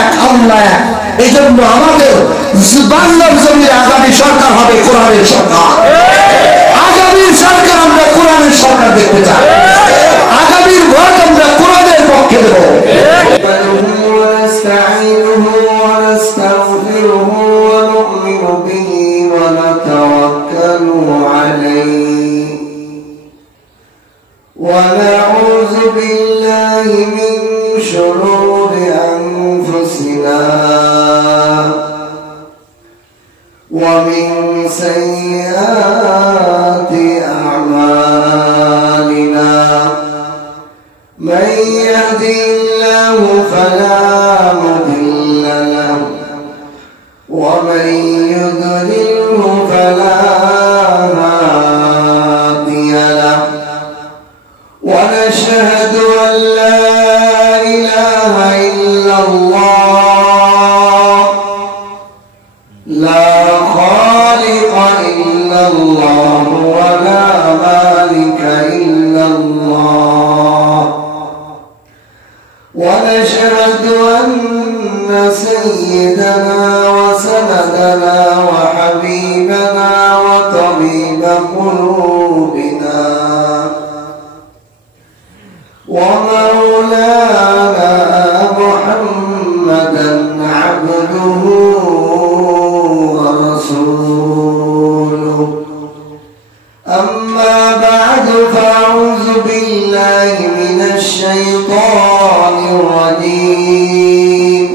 এক, আল্লাহ এক। এই জন্য আমাদের বাংলার জমির আগামী সরকার হবে কোরআনের সরকার। আগামীর সরকার আমরা কোরআনের সরকার দেখতে চাই। আগামীর ভোট আমরা কোরআনের পক্ষে দেব। ونعوذ بالله من شرور أنفسنا ومن سيئات أعمالنا من يهده الله فلا مضل له ومن يضلله فلا هادي له ونشهد أن لا إله إلا الله لا خالق إلا الله ولا مالك إلا الله ونشهد أن سيدنا وسندنا وحبيبنا وطبيب قلوبنا ومولانا محمدا عبده ورسوله أما بعد فأعوذ بالله من الشيطان الرجيم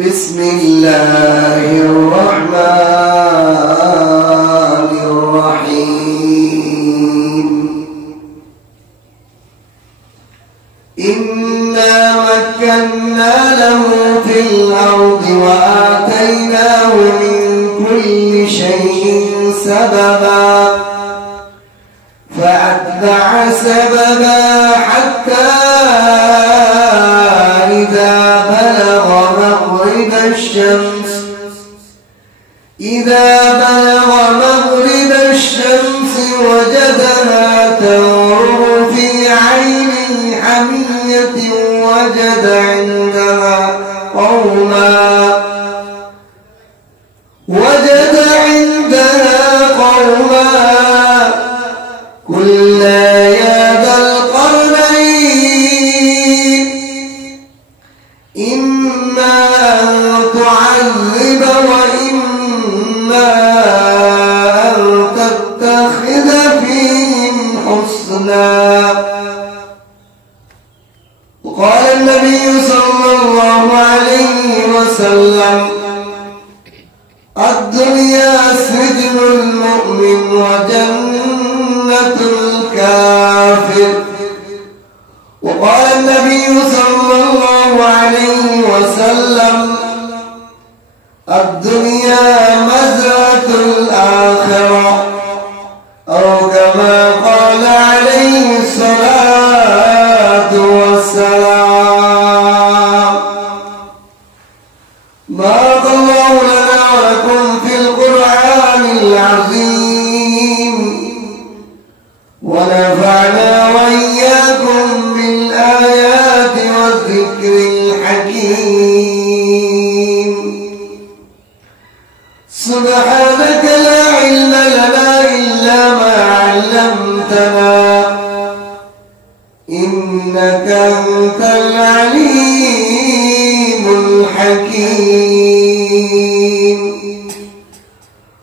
بسم الله الرحمن الرحيم إنا مكنا له في الأرض وآتيناه من كل شيء سببا فأتبع سببا حتى إذا بلغ مغرب الشمس وجدها تغرب في عين حمية وجد عندها قوما قلنا يا ذا القرنين إما أن تعذب وإما أن تتخذ فيهم حسنا. وقال النبي صلى الله عليه وسلم الدنيا سجن المؤمن وجنة الكافر. وقال النبي صلى الله عليه وسلم الدنيا مزرعة الآخرة أو كما قال عليه الصلاة والسلام. بارك الله لنا ولكم في القرآن العظيم ونفعنا وإياكم بالآيات والذكر الحكيم. سبحانك لا علم لنا إلا ما علمتنا إنك أنت العليم الحكيم.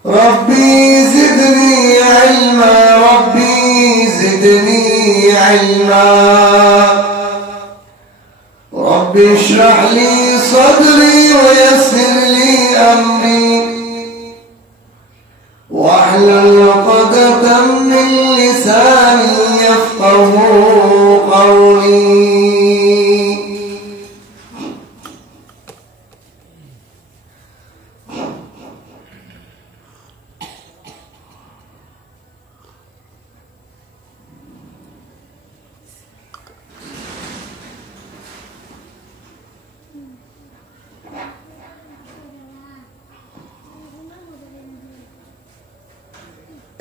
ربي زدني علما ربي زدني علما ربي اشرح لي صدري ويسر لي أمري واحلل عقدة من لساني يفقه قولي.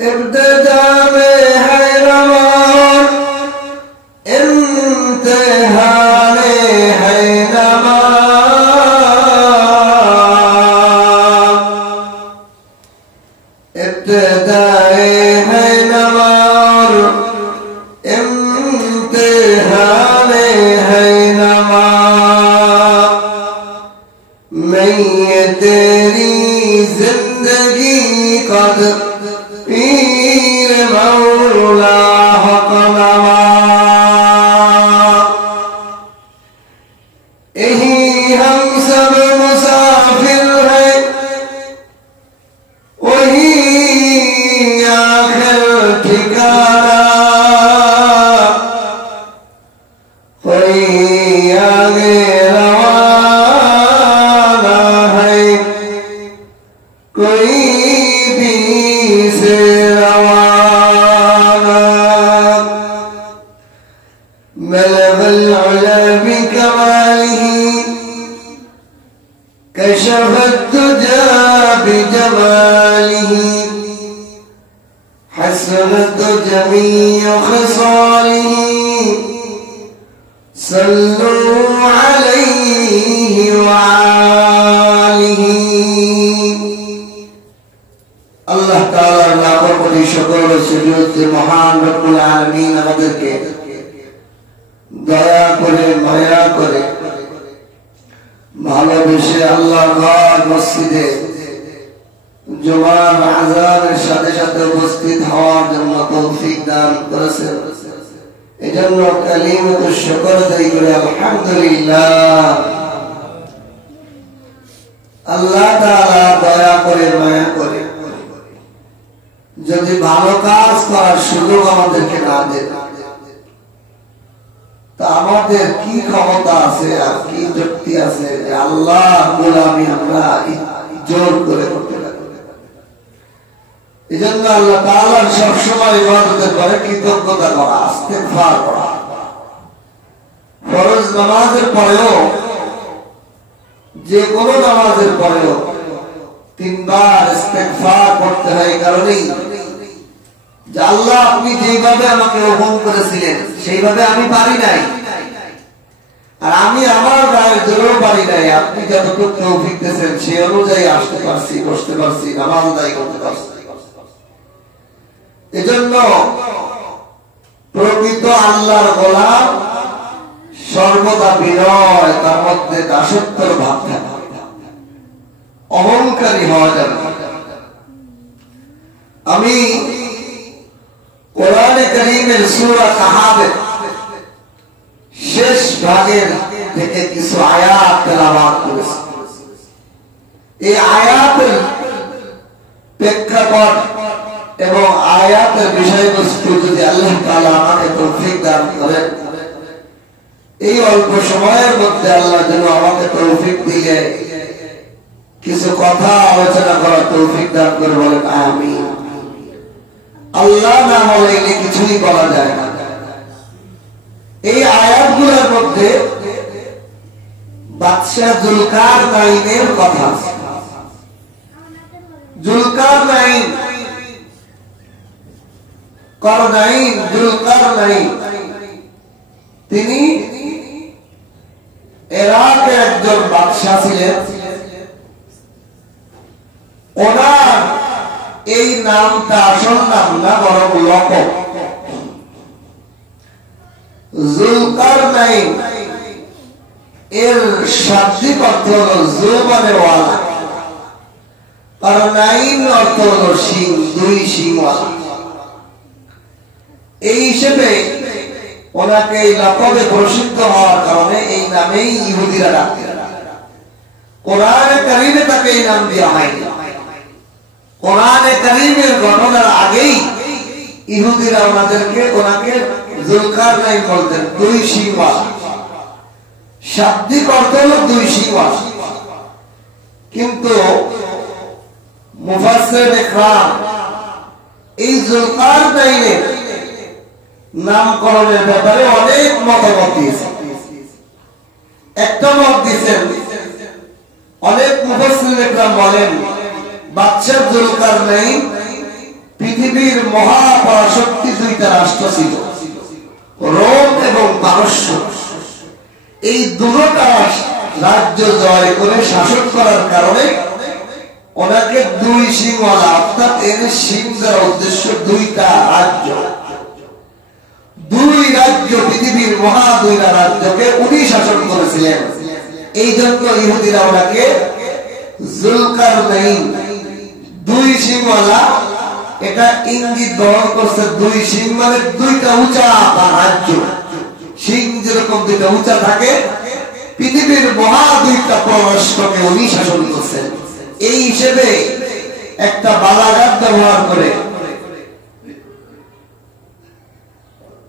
ابتدا में है रवान इंतहा में है आगे रवाना है, कोई से रवाना। बलग العلا بكماله كشف الدجى بجماله حسنت جميع خصاله صلوا عليه وآله। আল্লাহ তাআলার লাখ কোটি শুকর ও সুজুদ মহান রব্বুল আলামিন আমাদেরকে দয়া করে মায়া করে ভালোবেসে আল্লাহর ঘর মসজিদে জুমার আযানের সাথে সাথে উপস্থিত হওয়ার জন্য তৌফিক দান করেছেন। এজন্য কালিমাতু শুকর আদায় করে আলহামদুলিল্লাহ। আল্লাহ তাআলা দয়া করে মায়া করে যদি ভালো কাজ করার সুযোগ আমাদেরকে না দেন, তা আমাদের কি ক্ষমতা আছে আর কি যুক্তি আছে যে আল্লাহ গোলামি আমরা জোর করে করতে পারি? এই জন্য আল্লাহ তাআলার সবসময় ইবাদতের পরে কৃতজ্ঞতা করা, ইস্তিগফার করা। ফরজ নামাজের পরেও, যে কোনো নামাজের পরেও 3 বার ইস্তিগফার করতে হয়। কারণেই যে আল্লাহ আপনি যেভাবে আমাকে হুকুম করেছিলেন সেইভাবে আমি পারি নাই, আর আমি আমার গায়ের জোরেও পারি নাই। আপনি যতটুকু তৌফিক দিয়েছেন সেই অনুযায়ী আসতে পারছি, বসতে পারছি, নামাজ আদায় করতে পারছি। এজন্য প্রকৃত আল্লাহর গোলাম সর্বদা বিনয়, তার মধ্যে দাসত্বের ভাব থাকে, অহংকারী হওয়া যাবে। আমি কোরআনে কারীমের সূরা কাহাফের শেষ ভাগের থেকে কিছু আয়াত তেলাওয়াত করেছি। এই আয়াতের প্রেক্ষাপট এবং আয়াতের বিষয়বস্তু যদি আল্লাহ তাআলা আমাকে তৌফিক দান করেন, এই অল্প সময়ের মধ্যে আল্লাহ যেন আমাকে তৌফিক দিয়ে কিছু কথা আলোচনা করার তৌফিক দান করে, বলেন আমিন। আল্লাহ না বলাইলে কিছুই বলা যায় না। এই আয়াতগুলোর মধ্যে বাদশাহ যুলকারনাইনের কথা। যুলকারনাইন তিনি ইরাকের একজন বাদশাহ ছিলেন। ওনার এই নামটা আসল নাম না, বরং লকব। যুলকারনাইন এর শাব্দিক অর্থ হলো যু মানে ওয়ালা, আর নাইন অর্থ হলো সিং, 2 সিংওয়ালা। এই হিসেবে ওনাকে এই লকবে প্রসিদ্ধ হওয়ার কারণে এই নামেই ইহুদিরা ডাকে। কোরআনে কারীমে তাকে এই নাম দেওয়া হয়নি। কোরআনে কারীমের ঘটনার আগেই ইহুদিরা ওনাকে যুলকারনাইন বলতেন, 2 সিংওয়ালা। শাব্দিক অর্থ হলো 2 সিংওয়ালা। কিন্তু মুফাসসিরিন ইকরাম এই যুলকারনাইনের নামকরণের ব্যাপারে অনেক মতামত দিয়েছেন। একটা মত দিয়েছেন, অনেক মুফাসসিরিন ইকরাম বলেন বাদশাহ যুলকারনাইন পৃথিবীর মহাপরাশক্তি 2টা রাষ্ট্র ছিল, রোম এবং পারস্য। এই দুটো রাজ্য জয় করে শাসন করার কারণে ওনাকে 2 সিংওয়ালা, অর্থাৎ এর সিং দ্বারা উদ্দেশ্য 2টা রাজ্য। 2 রাজ্য, পৃথিবীর মহা 2টা রাজ্যকে উনি শাসন করেছিলেন। এই জন্য ইহুদিরা ওনাকে যুলকারনাইন, 2 সিংওয়ালা, এটা ইঙ্গিত বহন করছে। 2 সিং মানে 2টা উঁচা রাজ্য। সিং যেরকম 2টা উঁচা থাকে, পৃথিবীর মহা 2টা পরাষ্ট্রকে উনি শাসন করছেন। এই হিসেবে একটা বালাগাত ব্যবহার করে,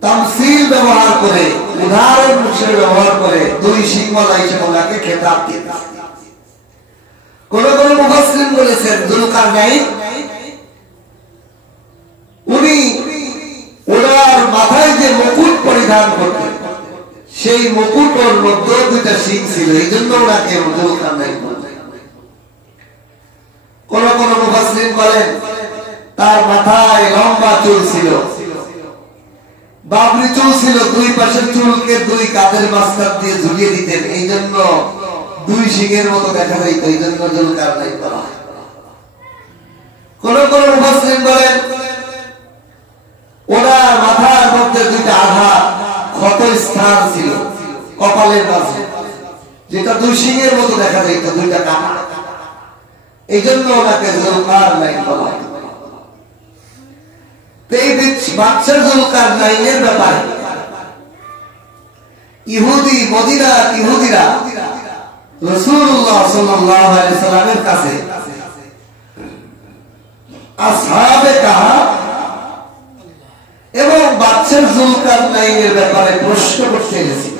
তামসিল ব্যবহার করে উদাহরণ হিসেবে ব্যবহার করে দুই সিংহলা হিসেবে ওনাকে খেতাব দিয়ে। কোন কোন মুফাসসিরিন বলেছেন যুলকারনাইন উনি ওনার মাথায় যে মুকুট পরিধান করতেন সেই মুকুটের মধ্যে দুইটা শিং ছিল, এই জন্য ওনাকে যুলকারনাইন বলে। কোন কোন মুফাসসিরিন বলেন তার মাথায় লম্বা চুল ছিল, বাবরি চুল ছিল, দুই পাশের চুলকে দুই কাঁধের মাঝখান দিয়ে ঝুলিয়ে দিতেন, এই জন্য দুই সিংহের মতো দেখা যাইত, এই জন্য যুলকারনাইন বলা হয়। কোন কোন মুফাসসিরিন বলেন ওনার মাথার মধ্যে দুইটা আঘাত ক্ষত স্থান ছিল কপালের মাঝে, যেটা দুই সিংহের মতো দেখা যাইত, দুইটা কাটা, এই জন্য ওনাকে যুলকারনাইন বলা হয়। এই বাদশাহ যুলকারনাইনের ব্যাপারে ইহুদি মদিনার ইহুদিরা রাসূলুল্লাহ সাল্লাল্লাহু আলাইহি সাল্লামের কাছে আসহাবে কাহাফ এবং বাদশাহ যুলকারনাইনের ব্যাপারে প্রশ্ন করতে এসেছিল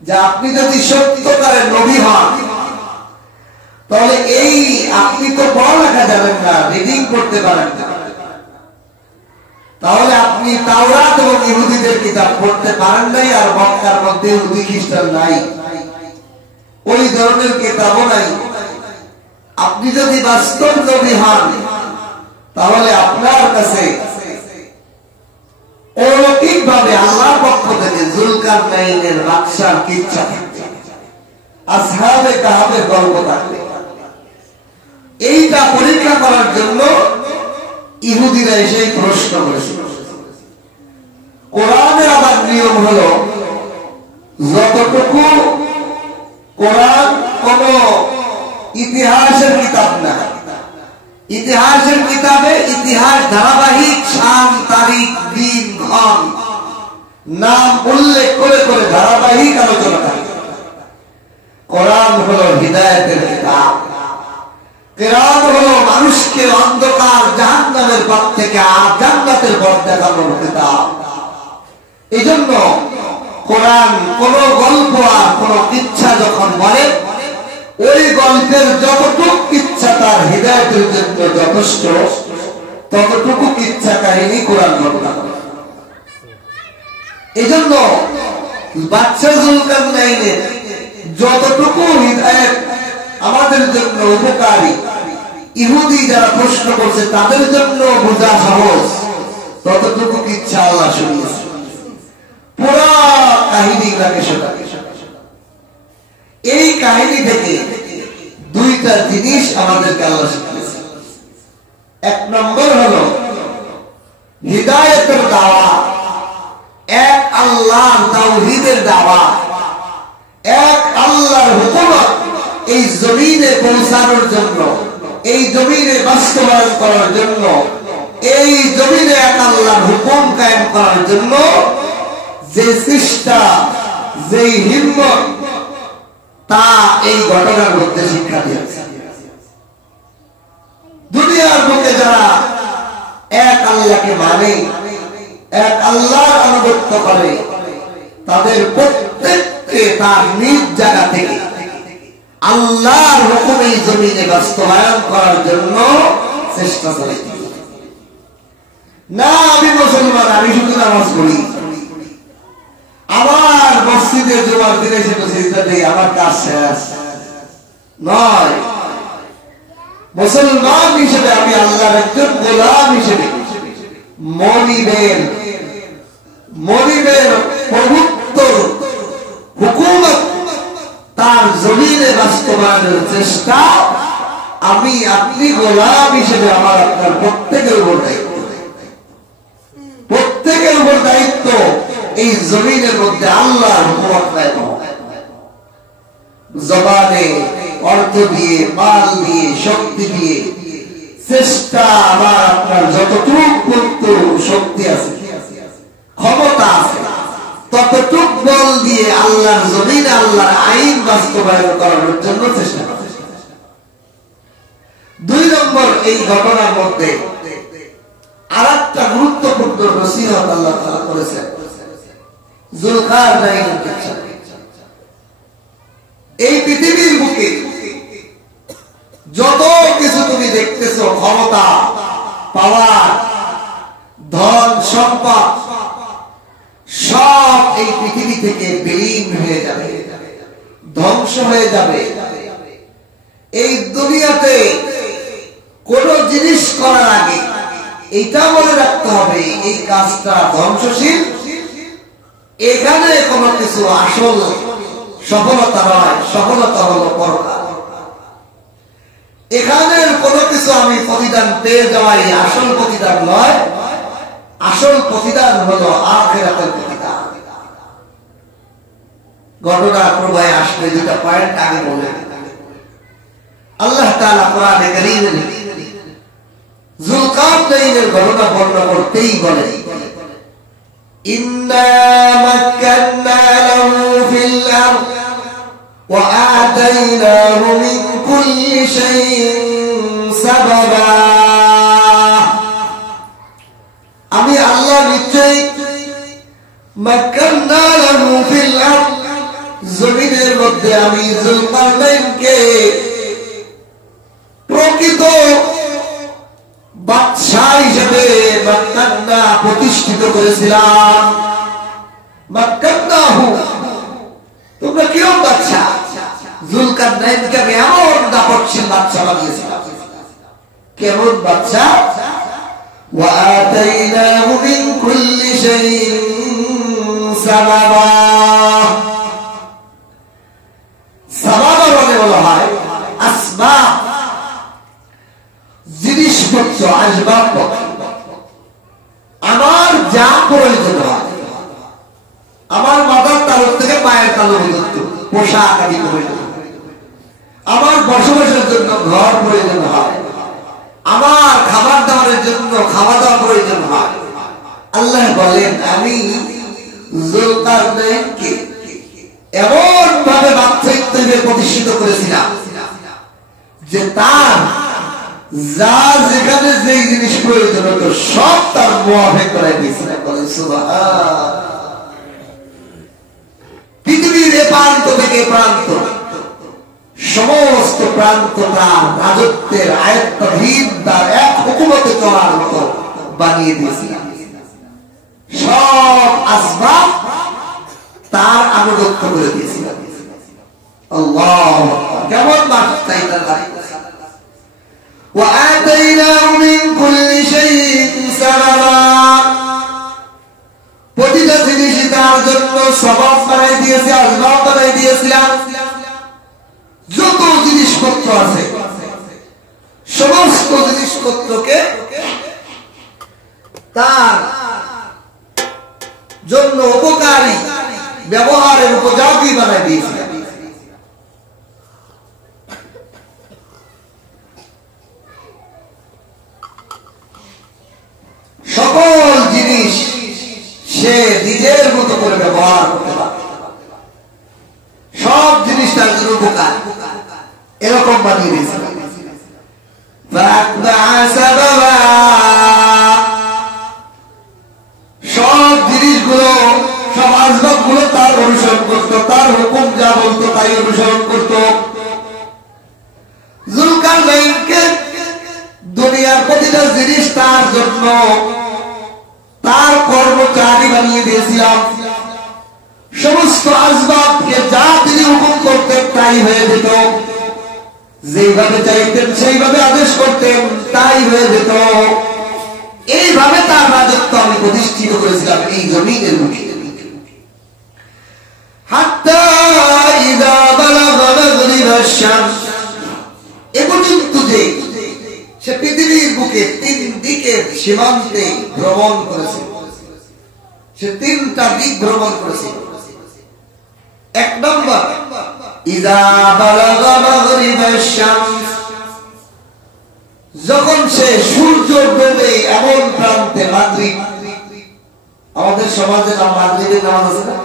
যে আপনি যদি সত্যকারের নবী হন তাহলে এই আপনি তো পড়ালেখা জানেন না, রিডিং করতে পারেন না, তাহলে আপনি তাওরাত এবং ইহুদিদের কিতাব পড়তে পারেন নাই, আর মক্কার মধ্যে ইহুদি খ্রিস্টান নাই, ওই ধরনের কিতাবও নাই। আপনি যদি বাস্তব নবী হন তাহলে আপনার কাছে অলৌকিকভাবে আল্লাহর পক্ষ থেকে যুলকারনাইনের বাদশার কিচ্ছা থাকবে, আসহাবে কাহাফের গল্প থাকবে। এইটা পরীক্ষা করার জন্য ইহুদিরা এসে প্রশ্ন করেছিল। কোরআনের আবার নিয়ম হলো যতটুকু কোরআন কোন ইতিহাসের কিতাব না, ইতিহাসের কিতাবে ইতিহাস ধারাবাহিক সাল তারিখ দিন ক্ষণ নাম উল্লেখ করে করে ধারাবাহিক আলোচনা থাকে। কোরআন হলো হিদায়াতের কিতাব, কোরআন হলো মানুষকে অন্ধকার জাহান্নামের পথ থেকে জান্নাতের পথ দেখানোর কিতাব। এই জন্য কোরআন কোন গল্প আর কোন কিচ্ছা যখন বলে ওই গল্পের যতটুকু কিচ্ছা তার হিদায়াতের জন্য যথেষ্ট, ততটুকু কিচ্ছা কাহিনী কোরআন বর্ণনা করে। এই জন্য বাদশাহ যুলকারনাইনের যতটুকু হিদায়াত আমাদের জন্য উপকারী, ইহুদি যারা প্রশ্ন করছে তাদের জন্য বোঝা সহজ, ততটুকু কিচ্ছা আল্লাহ শুনিয়েছে, পুরা কাহিনীটাকে শোনাবে। এই কাহিনী থেকে দুইটা জিনিস আমাদেরকে আল্লাহ শিখিয়েছে। এক নম্বর হলো হিদায়াতের দাওয়া, এক আল্লাহর তাওহীদের দাওয়া, এক আল্লাহর হুকুমত এই জমিনে পৌঁছানোর জন্য, এই জমিনে বাস্তবায়ন করার জন্য, এই জমিনে এক আল্লাহর হুকুম কায়েম করার জন্য যে চেষ্টা, যে হিম্মত, তা এই ঘটনার মধ্যে শিক্ষা দিয়েছে। দুনিয়ার বুকে যারা এক আল্লাহকে মানে, এক আল্লাহর আনুগত্য করে, তাদের প্রত্যেককে তার নিজ জায়গা থেকে আল্লাহর হুকুম এই জমিনে বাস্তবায়ন করার জন্য চেষ্টা করে। না আমি মুসলমান, আমি শুধু নামাজ পড়ি, আমার মসজিদে জুমার দিনে সেটা সিজদা দেই, আমার কাজ শেষ নয়। মুসলমান হিসেবে আমি আল্লাহর একজন গোলাম হিসেবে মনিবের প্রভুত্ব হুকুমত তার জমিনে বাস্তবায়নের চেষ্টা আমি আপনি গোলাম হিসেবে আমার আপনার প্রত্যেকের উপর দায়িত্ব, প্রত্যেকের উপর দায়িত্ব এই জমিনের মধ্যে আল্লাহর হুকুমত কায়েম করা, জবানে অর্থ দিয়ে, মাল দিয়ে, শক্তি দিয়ে, চেষ্টা আমার আপনার যতটুকু শক্তি আছে, ক্ষমতা আছে, ততটুক বল দিয়ে আল্লাহর জমিনে আল্লাহর আইন বাস্তবায়ন করার জন্য চেষ্টা করে। দুই নম্বর, এই ঘটনার মধ্যে আর একটা গুরুত্বপূর্ণ নসিহত আল্লাহ তাআলা করেছেন। জুলকারনাইনের কিচ্ছা। এই পৃথিবীর বুকে যত কিছু তুমি দেখতেছো, ক্ষমতা, পাওয়ার, ধন সম্পদ, সব এই পৃথিবী থেকে বিলীন হয়ে যাবে, ধ্বংস হয়ে যাবে। এই দুনিয়াতে কোন জিনিস করার আগে এটা মনে রাখতে হবে এই কাজটা ধ্বংসশীল, এখানে কোনো কিছু আসল সফলতা নয়, সফলতা হলো পরকাল। এখানের কোনো কিছু আমি প্রতিদান পেয়ে যাওয়াই আসল প্রতিদান নয়, আসল প্রতিদান হলো আখিরাতের প্রতিদান। ঘটনা প্রবাহে আসলে দুটা পয়েন্ট আগে বলে আল্লাহ তাআলা কোরআনে কারীমে যুলকারনাইনের ঘটনা বর্ণনা করতেই বলে, ইন্না মাক্কান্না লাহু ফিল আরদ ওয়া আতাইনাহু মিন কুল্লি শাইইন সাবাবা। আমি আল্লাহ নিশ্চয়ই মাক্কান্না লাহু ফিল আরদ, জমিনের মধ্যে আমি যুলকারনাইনকে প্রকৃত বাদশাহ হিসেবে মাক্কান্না প্রতিষ্ঠিত করেছিলাম। মাক্কান্নাহু, তোমরা কিরকম বাদশাহ? যুলকারনাইনকে আমি এমন দাপটশীল বাদশাহ বানিয়েছিলাম। কেমন বাদশাহ? ওয়া আতাইনাহু মিন কুল্লি শাইইন সাবাবা। সাবাবা মানে বলা হয় আসবাব, জিনিসপত্র, আসবাবপত্র। আমার যা প্রয়োজন হয়, আমার মাথার তালুর থেকে পায়ের তালু পর্যন্ত পোশাক আদি প্রয়োজন, আমার বসবাসের জন্য ঘর প্রয়োজন হয়, আমার খাবার দাবারের জন্য খাওয়া দাওয়া প্রয়োজন হয়। আল্লাহ বলেন আমি যুলকারনাইনকে এমন ভাবে বাদশাহিত্ব প্রতিষ্ঠিত করেছিলাম যে তার যা যেখানে যে জিনিস প্রয়োজন হতো সব তার মুআফিক করে দিয়েছিলেন। বলেন সুবহান। পৃথিবীর এ প্রান্ত থেকে প্রান্ত, সমস্ত প্রান্ত তার রাজত্বের আয়ত্তাধীন, তার এক হুকুমতে চলার মতো বানিয়ে দিয়েছিলেন। সব আসবাব তার আনুগত্য করে দিয়েছিলেন। আল্লাহ, কেমন বাদশাহ তার বাড়ি। وآتيناه من كل شيء سببا, প্রতিটা জিনিস তার জন্য সবব বানাই দিয়েছে, আসবাব বানাই দিয়েছিলাম। যত জিনিসপত্র আছে সমস্ত জিনিসপত্রকে তার জন্য উপকারী, ব্যবহারের উপযোগী বানাই দিয়েছিলাম। সকল জিনিস সে নিজের মতো করে ব্যবহার করতে পারে, সব জিনিস তার জন্য উপকার, এরকম বানিয়ে দিয়েছে। সব জিনিসগুলো, সব আসবাব গুলো তার অনুসরণ করতো, তার হুকুম যা বলতো তাই অনুসরণ করতো। যুলকারনাইনকে দুনিয়ার প্রতিটা জিনিস তার জন্য, তার কর্মচারী বানিয়ে দিয়েছিলাম। সমস্ত আসবাবকে যা তিনি হুকুম করতেন তাই হয়ে যেত, যেইভাবে চাইতেন সেইভাবে আদেশ করতেন তাই হয়ে যেত। এইভাবে তার রাজত্ব আমি প্রতিষ্ঠিত করেছিলাম এই জমিনের বুকে। হাত্তা ইযা বালাগা মাগরিবাশ শামস, এ পর্যন্ত যে সে পৃথিবীর বুকে তিন দিকে সীমান্তে ভ্রমণ করেছে, সে তিনটা দিক ভ্রমণ করেছে। এক নম্বর, ইযা বালাগা মাগরিবাশ শামস, যখন সে সূর্য ডোবে এমন প্রান্তে, মাগরিব, আমাদের সমাজে না মাগরিবের নামাজ আছে না,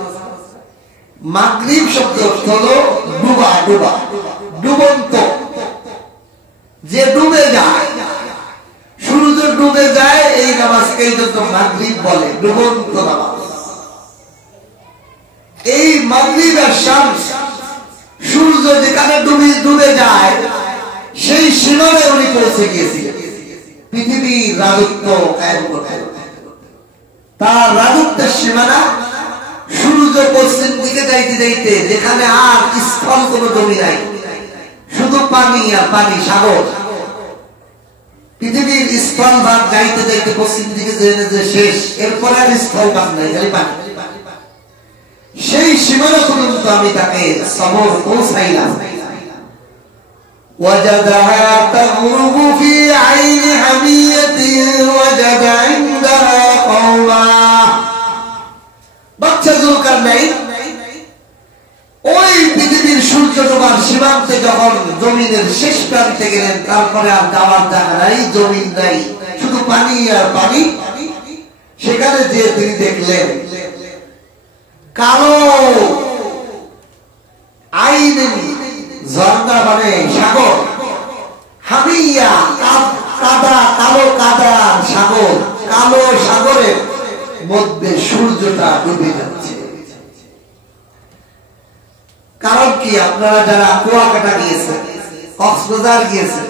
মাগরিব শব্দ হলো ডুবা, ডুবা, ডুবন্ত, যে ডুবে যায়, সূর্য ডুবে যায়, এই নামাজকে মাগরিব বলে, ডুবন্ত নামাজ। শামস, সূর্য যেখানে ডুবে যায় সেই সীমানায় উনি পৌঁছে গিয়েছিলেন পৃথিবীর রাজত্ব কায়েম করতে। তার রাজত্বের সীমানা সূর্য পশ্চিম দিকে যাইতে যাইতে যেখানে আর স্থল কোনো জমি নাই, শুধু পানি আর পানি, সাগর। পৃথিবীর স্থল ভাগ যাইতে যাইতে পশ্চিম দিকে যে শেষ, এরপরে আর স্থল ভাগ নাই, খালি পানি। সেই সীমানা পর্যন্ত আমি তাকে সবর পৌঁছাইলাম। وجدها تغرب في عين حمية وجد عندها قوما। বাচ্চা যুলকারনাইন ওই পৃথিবীর সূর্য ডোবার সীমান্তে যখন জমিনের শেষ প্রান্তে গেলেন, তারপরে আর যাওয়ার জায়গা নাই, জমিন নাই, শুধু পানি আর পানি। সেখানে যে তিনি দেখলেন কালো আইন ঝর্ণা, মানে সাগর, হামিয়া কাদা, কালো কাদা সাগর, কালো সাগরের মধ্যে সূর্যটা ডুবে যাচ্ছে। কারণ কি, আপনারা যারা কুয়াকাটা গিয়েছেন, কক্সবাজার গিয়েছেন,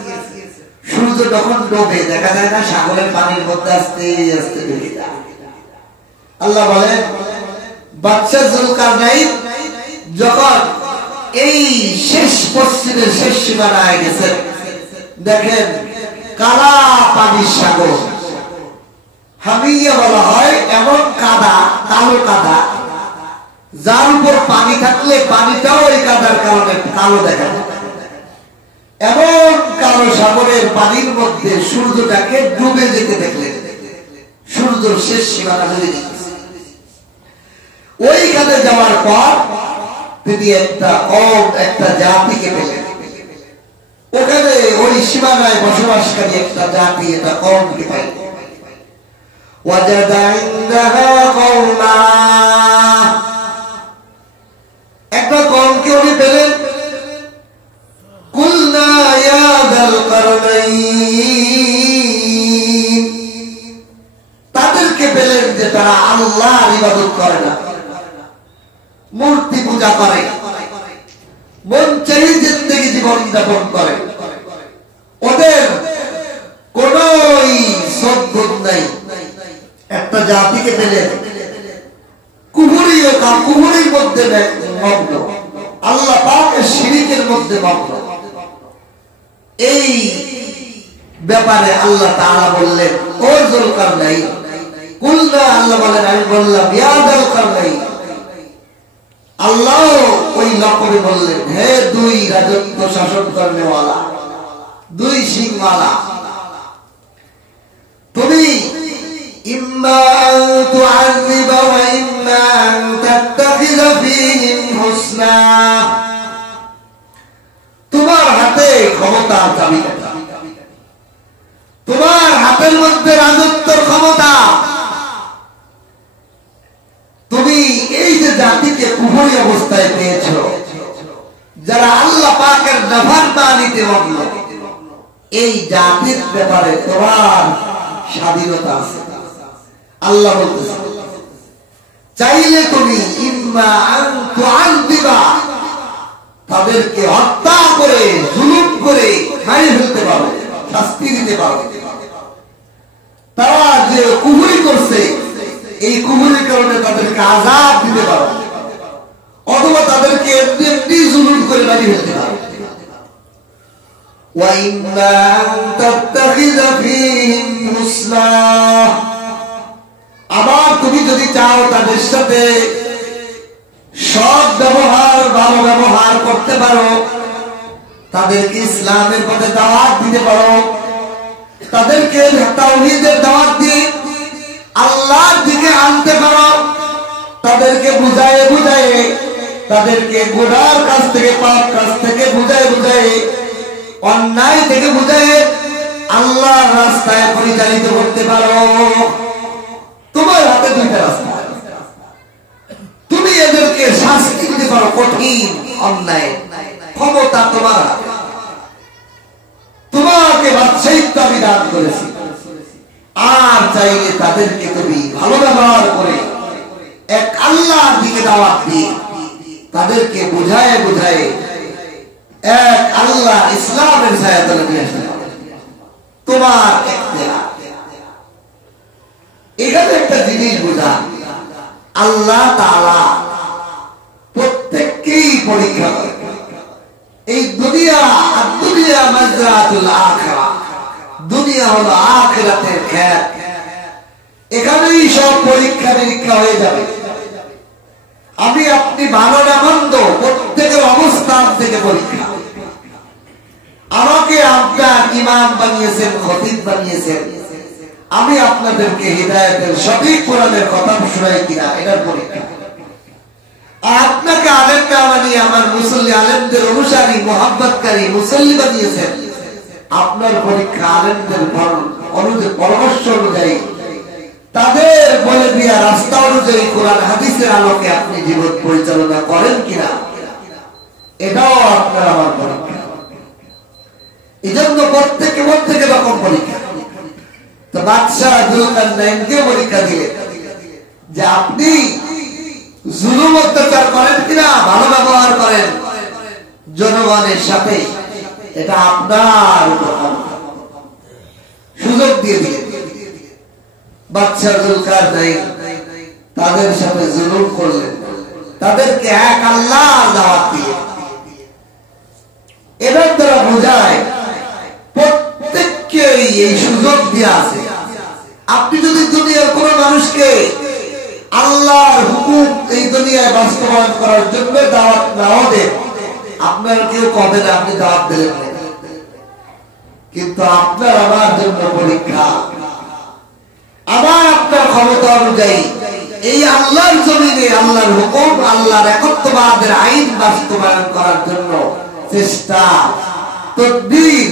সূর্য যখন ডোবে দেখা যায় না সাগরের পানির মধ্যে আস্তে আস্তে ডুবে যায়। আল্লাহ বলেন বাদশা যুলকারনাইন যখন এই শেষ পশ্চিমের শেষ সীমানায় গেছেন, দেখেন কালা পানির সাগর, হামিয়া বলা হয় এমন কাদা, কালো কাদা, যার উপর পানি থাকলে পানিটাও এই কাদার কারণে কালো দেখা যায়। এমন কালো সাগরের পানির মধ্যে সূর্যটাকে ডুবে যেতে দেখলেন, সূর্য শেষ সীমানা ডুবে যেতেছে। ওইখানে যাওয়ার পর তিনি একটা জাতিকে পেলেন। ওখানে ওই সীমানায় বসবাসকারী একটা জাতি, এটা কওমকে পাইলেন। ওয়াজাদা ইনদাহা কওমা, একটা কওমকে উনি পেলেন। কুলনা ইয়া যাল কারনাইন, তাদেরকে পেলেন যে তারা আল্লাহর ইবাদত করে না, মূর্তি পূজা করে, মন চাই জিন্দেগি জীবন যাপন করে, ওদের কোন সদ্বোধ নাই। একটা জাতিকে পেলেন কুফরির মধ্যে মগ্ন, আল্লাহ পাকের শিরকের মধ্যে মগ্ন। এই ব্যাপারে আল্লাহ তাআলা বললেন, ও যুলকারনাইন, কুলনা, আল্লাহ বলেন আমি বললাম, ইয়া যুলকারনাইন, আল্লাহ ওই লকবে বললেন, হে দুই রাজত্ব শাসন করনেওয়ালা, দুই সিংওয়ালা, তুমি ইম্মা আন তুআযিবা ওয়া ইম্মা আন তাত্তাখিযা ফীহিম হুসনা। তোমার হাতে ক্ষমতা, চাবিকাঠি, তোমার হাতের মধ্যে রাজত্বের ক্ষমতা। তুমি এই যে জাতিকে কুফরি অবস্থায় পেয়েছ, যারা আল্লাহ পাকের নাফরমানিতে মগ্ন, এই জাতির ব্যাপারে তোমার স্বাধীনতা আছে। আল্লাহ বলতেছেন, চাইলে তুমি ইম্মা আন তুআযিবা, তাদেরকে হত্যা করে, জুলুম করে মেরে ফেলতে পারো, শাস্তি দিতে পারো। তারা যে কুফরি করছে, এই কুফরির কারণে তাদেরকে আযাব দিতে পারো, অথবা তাদেরকে এমনি জুলুম করে মেরে ফেলতে পারো। ওয়া ইম্মা আন তাত্তাখিযা ফীহিম হুসনা, আবার তুমি যদি চাও তাদের সাথে সৎ ব্যবহার, ভালো ব্যবহার করতে পারো, তাদেরকে ইসলামের পথে দাওয়াত দিতে পারো, তাদেরকে তাওহীদের দাওয়াত দিয়ে আল্লাহর দিকে আনতে পারো, তাদেরকে বুঝায়ে বুঝায়ে, তাদেরকে গুনার কাছ থেকে, পাপ কাছ থেকে বুঝায়ে বুঝায়ে, অন্যায় থেকে বুঝায়ে আল্লাহর রাস্তায় পরিচালিত করতে পারো, তোমার হাতে দুইটা রাস্তা। তুমি এদেরকে শাস্তি দিতে পারো কঠিন অন্যায়, ক্ষমতা তোমার হাতে। তোমাকে বাদশাহিত্ব আমি দান করেছি, আর চাইলে তাদেরকে তুমি ভালো ব্যবহার করে এক আল্লাহর দিকে দাওয়াত দিয়ে তাদেরকে বুঝায় বুঝায় এক আল্লাহ ইসলামের ছায়াতলে নিয়ে আসতে হবে। তোমার এখানে একটা জিনিস বোঝা, আল্লাহ তাআলা প্রত্যেককেই পরীক্ষা করে। এই দুনিয়া আর দুনিয়া মাজরাতুল আখিরাহ, দুনিয়া হলো আখিরাতের ক্ষেত। এখানেই সব পরীক্ষা নিরীক্ষা হয়ে যাবে। আমি আপনি ভালো না মন্দ প্রত্যেকের অবস্থান থেকে পরীক্ষা। আমাকে আপনার ইমাম বানিয়েছেন, খতিব বানিয়েছেন, আমি আপনাদেরকে হিদায়াতের সঠিক কোরআনের কথা শোনাই কিনা এটার পরীক্ষা। আপনাকে আলেম না বানিয়ে আমার মুসল্লি আলেমদের অনুসারী মোহাব্বতকারী মুসল্লি বানিয়েছেন, আপনার পরীক্ষা আলেমদের পরামর্শ অনুযায়ী তাদের বলে দিয়া রাস্তা অনুযায়ী কোরআন হাদিসের আলোকে আপনি জীবন পরিচালনা করেন কিনা এটাও আপনার আমার পরীক্ষা। এই জন্য প্রত্যেকে রকম পরীক্ষা। তো বাদশাহ যুলকারনাইনকে পরীক্ষা দিলেন যে আপনি জুলুম অত্যাচার করেন কিনা, ভালো ব্যবহার করেন জনগণের সাথে, এটা আপনার সুযোগ দিয়ে দিলেন। বাদশাহ যুলকারনাইন তাদের সাথে জুলুম করলেন, তাদেরকে এক আল্লাহর দাওয়াত দিলেন। এটার দ্বারা বোঝায় প্রত্যেককে এই সুযোগ দিয়ে আছে। আপনি যদি দুনিয়ার কোন মানুষকে আল্লাহর হুকুম এই দুনিয়ায় বাস্তবায়ন করার জন্য দাওয়াত নাও দেন, আপনার কেউ কবে না আপনি দাওয়াত দিলেন না, কিন্তু আপনার আমার জন্য পরীক্ষা। আবার আপনার ক্ষমতা অনুযায়ী এই আল্লাহর জমিনে আল্লাহর হুকুম, আল্লাহর একত্ববাদের আইন বাস্তবায়ন করার জন্য চেষ্টা তদবির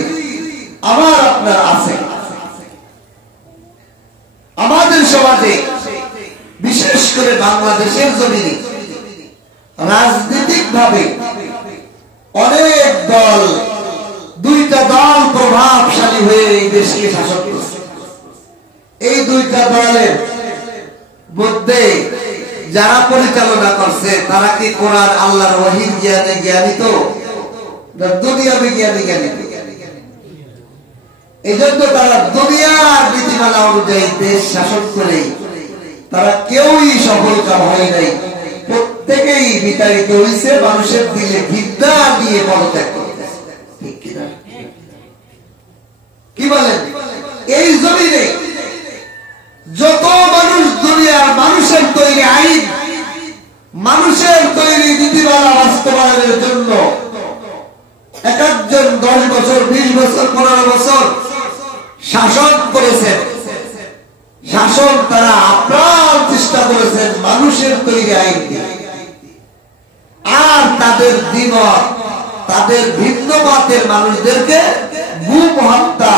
আমার আপনার আছে। আমাদের সমাজে বিশেষ করে বাংলাদেশের জমিনে রাজনৈতিক ভাবে অনেক দল, দুইটা দল প্রভাবশালী হয়ে এই দেশকে শাসন করছে। এই দুইটা দলের মধ্যে যারা পরিচালনা করছে তারা কি কোরআন আল্লাহর ওহীর জ্ঞানে জ্ঞানিত, দুনিয়াবি জ্ঞানী জ্ঞানিত? এই জন্য তারা দুনিয়ার নীতিমালা অনুযায়ী দেশ শাসন করে তারা কেউই সফলকাম হয় নাই। প্রত্যেকেই বিতাড়িত হয়েছে, মানুষের দিলে ঘৃণা দিয়ে পদত্যাগ করতেছে। ঠিক কিনা? কি বলেন? এই জমিনে যত মানুষ দুনিয়ার মানুষের তৈরি আইন, মানুষের তৈরি নীতিমালা বাস্তবায়নের জন্য এক একজন 10 বছর, 20 বছর, 15 বছর শাসন করেছেন। শাসন তারা আপ্রাণ চেষ্টা করেছেন মানুষের তৈরি আইন দিয়ে। আর তাদের দ্বিমত, তাদের ভিন্ন মতের মানুষদেরকে গুম, হত্যা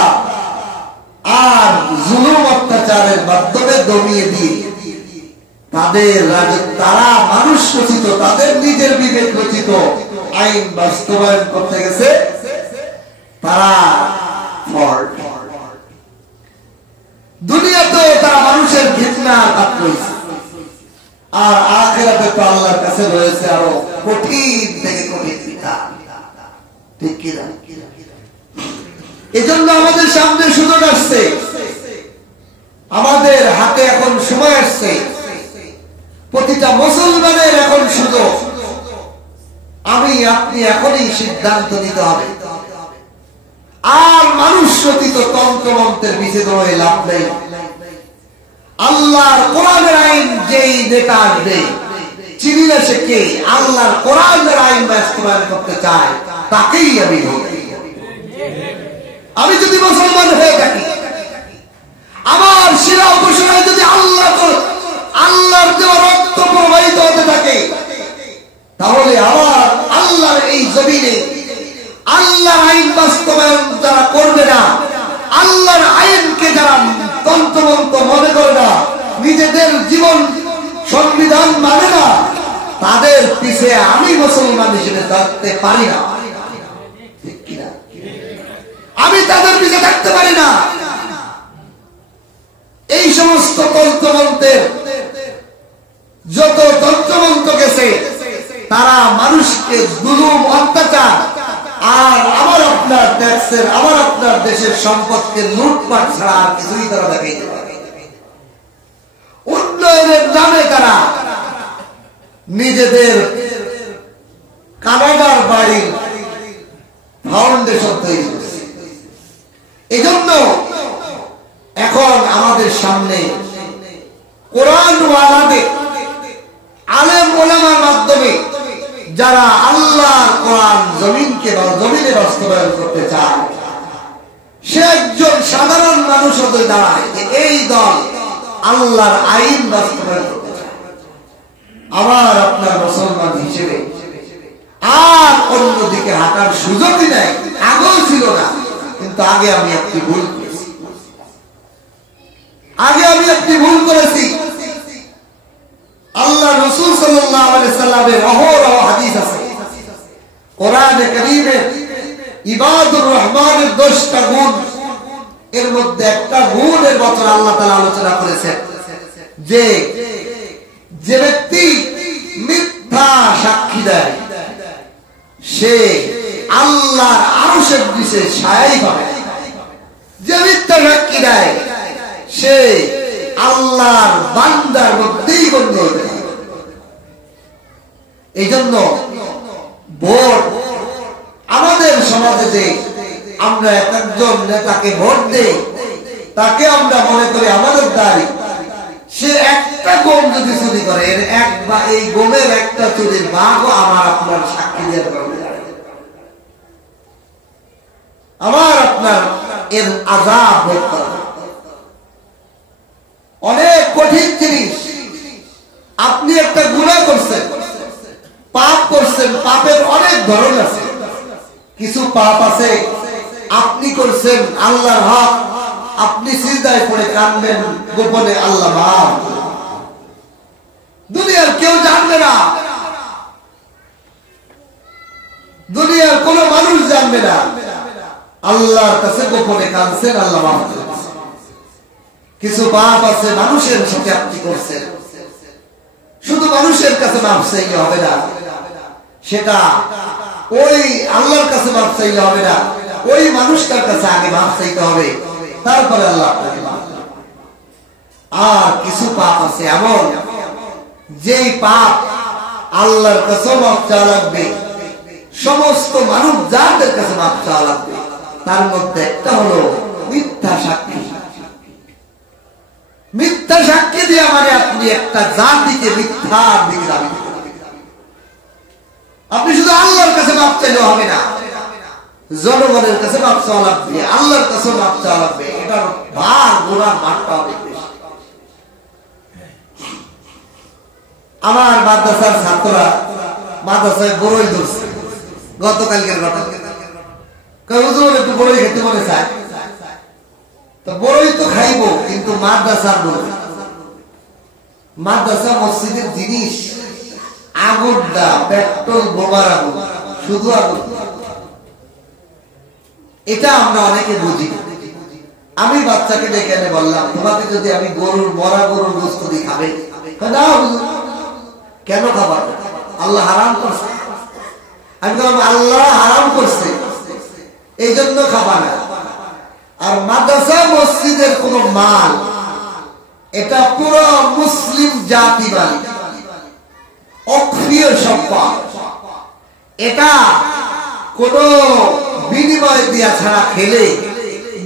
আর জুলুম অত্যাচারের মাধ্যমে দমিয়ে দিয়ে তারা মানুষ রচিত, তাদের নিজের বিবেক রচিত আইন বাস্তবায়ন করতে গেছে। তারা দুনিয়াতেও তারা মানুষের ঘৃণার পাত্র হয়েছে, আর আখিরাতে তো আল্লাহর কাছে রয়েছে আরো কঠিন থেকে কঠিন বিধান। ঠিক কিনা? এজন্য আমাদের সামনে সুযোগ আসছে, আমাদের হাতে এখন সময় আসছে, প্রতিটা মুসলমানের এখন সুযোগ। আমি আপনি এখনই সিদ্ধান্ত নিতে হবে। আর মানুষ রচিত তন্ত্রমন্ত্রের বিচেদ হয়ে লাভ নেই। আল্লাহর কোরআনের আইন যেই নেতা আসবে, চিনিলে সে কে, আল্লাহর কোরআনের আইন বাস্তবায়ন করতে চায় তাকেই আমি ভোট দেব। আমি যদি মুসলমান হয়ে থাকি, আমার শিরা উপশিরায় যদি আল্লাহর দেওয়া রক্ত প্রবাহিত হতে থাকে, তাহলে আমার আল্লাহর এই জমিনে আল্লাহর আইন বাস্তবায়ন যারা করবে না, আল্লাহর আইনকে যারা তন্ত্রমন্ত্র মনে করে না, নিজেদের জীবন সংবিধান মানে না, তাদের পিছে আমি মুসলমান হিসেবে থাকতে পারি না। ঠিক কিনা? আমি তাদের পিছে থাকতে পারি না। এই সমস্ত তন্ত্রমন্ত্রের যত তন্ত্রমন্ত্র গেছে, তারা মানুষকে জুলুম অত্যাচার আর আমার আপনার ট্যাক্সের আমার আপনার দেশের সম্পদকে লুটপাট ছাড়া আর কিছুই তারা দেখাইতে পারে। উন্নয়নের নামে তারা নিজেদের কানাডার বাড়ির ফাউন্ডেশন তৈরি করছে। এজন্য এখন আমাদের সামনে কোরআন ওয়ালাদের আলেম ওলামার মাধ্যমে যারা আল্লাহর কোরআন জমিনকে জমিনে বাস্তবায়ন করতে চায়, সে একজন সাধারণ মানুষ হতে দাঁড়ায় যে এই দল আল্লাহর আইন বাস্তবায়ন করতে চায়। আমার আপনার মুসলমান হিসেবে আর অন্যদিকে হাঁটার সুযোগই নাই, আগেও ছিল না, কিন্তু আগে আমি একটি ভুল করেছি। আল্লাহ রাসূল সাল্লাল্লাহু আলাইহি সাল্লামের অহরহ হাদিস আছে, কোরআনে কারীমের ইবাদুর রহমানের 10টা গুণ, এর মধ্যে একটা গুণের বছর আল্লাহ তাআলা আলোচনা করেছেন যে যে ব্যক্তি মিথ্যা সাক্ষী দেয় সে আল্লাহর আরশের নিচে ছায়াই পাবে। যে মিথ্যা সাক্ষী দেয় সে আল্লাহর বান্দার মধ্যেই গণ্য হবে। এই জন্য ভোট আমাদের সমাজে যে আমরা একজন নেতাকে ভোট দেই, তাকে আমরা মনে করি আমাদের দাঁড়ি, সে একটা গম যদি চুরি করে এই গমের একটা চুরির ভাগও আমার আপনার সাক্ষী দিয়ে আমার আপনার এর আযাব ভোগ করা অনেক কঠিন জিনিস। আপনি একটা গুনাহ করছেন, পাপ করছেন, পাপের অনেক ধরন আছে। কিছু পাপ আছে আপনি করছেন আল্লাহর হক, আপনি সিজদায় পড়ে কাঁদবেন গোপনে, আল্লাহ মাফ, দুনিয়ার কেউ জানবে না, দুনিয়ার কোন মানুষ জানবে না, আল্লাহর কাছে গোপনে কাঁদছেন, আল্লাহ মাফ। কিছু পাপ আছে মানুষের সাথে আপনি করছেন, শুধু মানুষের কাছে মাফ চাইলে হবে না, সেটা ওই আল্লাহর কাছে মাফ চাইলে হবে না, ওই মানুষটার কাছে আগে মাফ চাইতে হবে, তারপরে আল্লাহ আপনাকে মাফ করবেন। আর কিছু পাপ আছে এমন যেই পাপ আল্লাহর কাছে মাফ চাওয়া লাগবে, সমস্ত মানুষ যাদের কাছে মাফ চাওয়া লাগবে, তার মধ্যে একটা হলো মিথ্যা সাক্ষী। মিথ্যা সাক্ষী দিয়ে মানে আপনি একটা জাতিকে মিথ্যার দিকে দাবি করবেন। আপনি শুধু আল্লাহর কাছে মাফ চাইলেও হবে না, জনগণের কাছে মাফ চাওয়া লাগবে, আল্লাহর কাছে মাফ চাওয়া লাগবে। এটার ভার গোড়ার ভারটা অনেক বেশি। আমার মাদ্রাসার ছাত্ররা মাদ্রাসায় বড়ই ধরছে, গতকালকের ঘটনা। হুজুর একটু বড়ই খেতে মনে চায়, তো বড়ই তো খাইবো, কিন্তু মাদ্রাসার বড়ই, মাদ্রাসা মসজিদের জিনিস, আগুন দা পেট্রোল বোমার আগুন, শুধু আগুন। এটা আমরা অনেকে বুঝি। আমি বাচ্চাকে ডেকে এনে বললাম, তোমাকে যদি আমি গরুর মরা গরুর গোশত দিই খাবে? না হুজুর। কেন খাবার? আল্লাহ হারাম করছে। আমি বললাম আল্লাহ হারাম করছে এই জন্য খাবা না। আর মাদ্রাসা মসজিদের কোন মাল, এটা পুরো মুসলিম জাতি মালিক, অক্ষীয় সম্পদ। এটা কোন বিনিময় দিয়া ছাড়া খেলে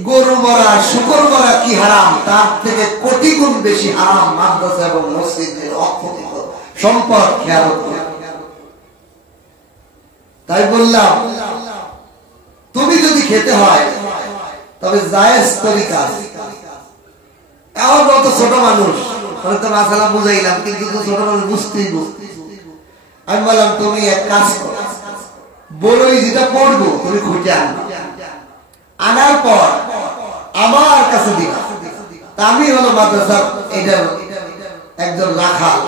গরু মরা শুকর মরা কি হারাম, তার থেকে কোটি গুণ বেশি হারাম মাদ্রাসা এবং মসজিদের অক্ষত সম্পদ খেয়াল। তাই বললাম তুমি যদি খেতে হয় তবে জায়েজ তরিকা। এখন অত ছোট মানুষ, তো মাসালা বুঝাইলাম, কিন্তু ছোট মানুষ বুঝতেই বুঝতে। আমি বললাম তুমি এক কাজ করো, বড়ই যেটা পড়বো তুমি খুঁজে আনার পর আমার কাছে দিবা। আমি হলো মাদ্রাসার এটার একজন রাখাল,